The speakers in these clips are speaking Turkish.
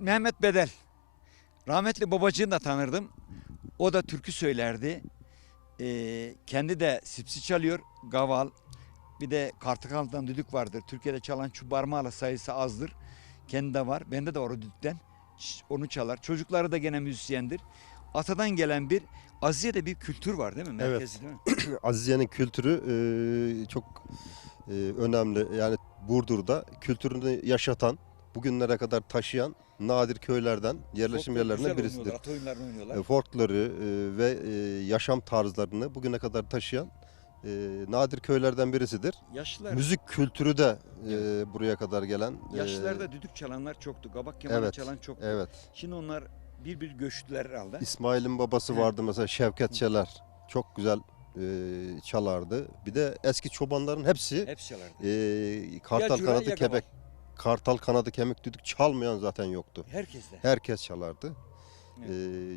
Mehmet Bedel. Rahmetli babacığını da tanırdım. O da türkü söylerdi. Ee, kendi de sipsi çalıyor. Gaval. Bir de Kartakal'dan düdük vardır. Türkiye'de çalan çubarmalı sayısı azdır. Kendi de var. Bende de var o düdükten. Onu çalar. Çocukları da gene müzisyendir. Atadan gelen bir Azize'de bir kültür var değil mi? Evet. Merkezi değil mi? Azize'nin kültürü e, çok e, önemli. Yani Burdur'da kültürünü yaşatan, bugünlere kadar taşıyan nadir köylerden, yerleşim Folklor yerlerinden güzel birisidir. oynuyorlar, At oyunlarını oynuyorlar. E, e, ve e, yaşam tarzlarını bugüne kadar taşıyan e, nadir köylerden birisidir. Yaşlılar, Müzik kültürü de e, buraya kadar gelen. e, yaşlılarda düdük çalanlar çoktu. Kabak kemanı evet, çalan çoktu. Evet. Şimdi onlar bir bir göçtüler herhalde. İsmail'in babası He. vardı mesela Şevket Çeler. Çok güzel e, çalardı. Bir de eski çobanların hepsi Hepsi çalardı. e, kartal kanadı ya kebek. Kartal kanadı kemik düdük çalmayan zaten yoktu. Herkes de. Herkes çalardı. E,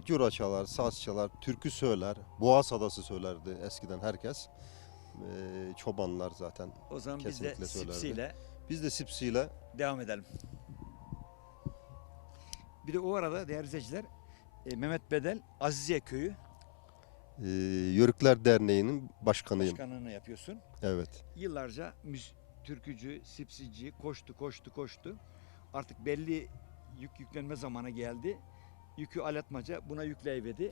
cura çalar, saz çalar, türkü söyler, boğaz adası söylerdi eskiden herkes. E, çobanlar zaten. O zaman biz de kesinlikle söylerdi. sipsiyle Biz de sipsiyle devam edelim. Bir de o arada değerli izleyiciler e, Mehmet Bedel Azize Köyü e, Yörükler Derneği'nin başkanıyım. başkanlığını yapıyorsun. Evet. Yıllarca müz, türkücü, sipsici koştu koştu koştu. Artık belli yük yüklenme zamanı geldi. Yükü aletmaca buna yükleyivedi.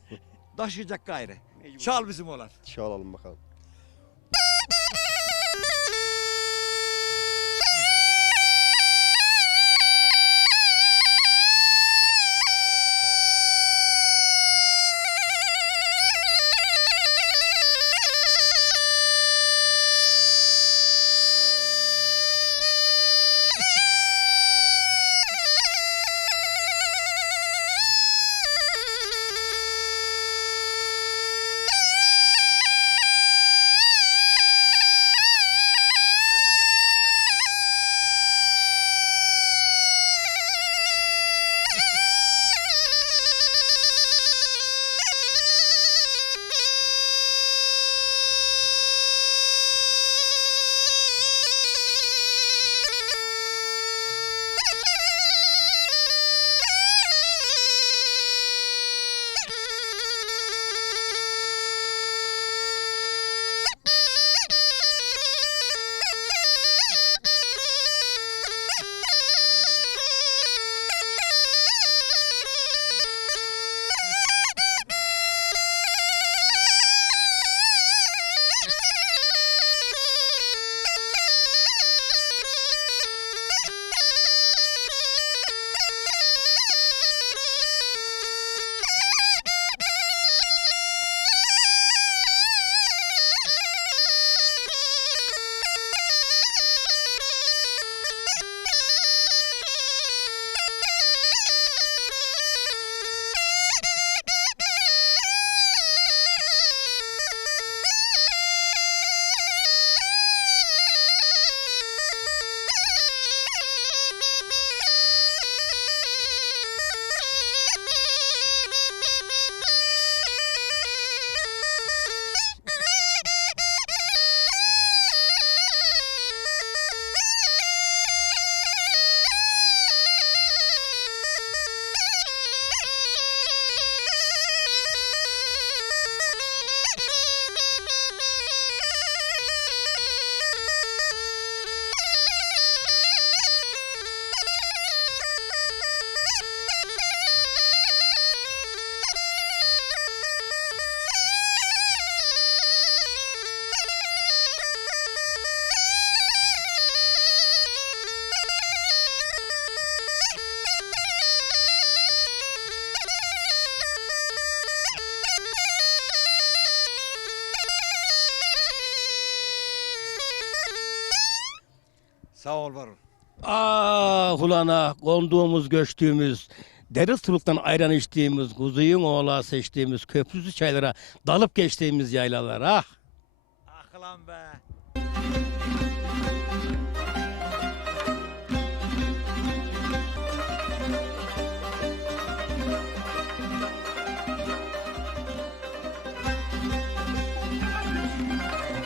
Taşıyacak gayrı. Çal bizim olan. Çalalım bakalım. Sağ ol var ol. Ah ulan ah konduğumuz göçtüğümüz deri suluktan ayran içtiğimiz kuzuyun oğlağı seçtiğimiz köprüsü çaylara dalıp geçtiğimiz yaylalar ah. Ah lan be.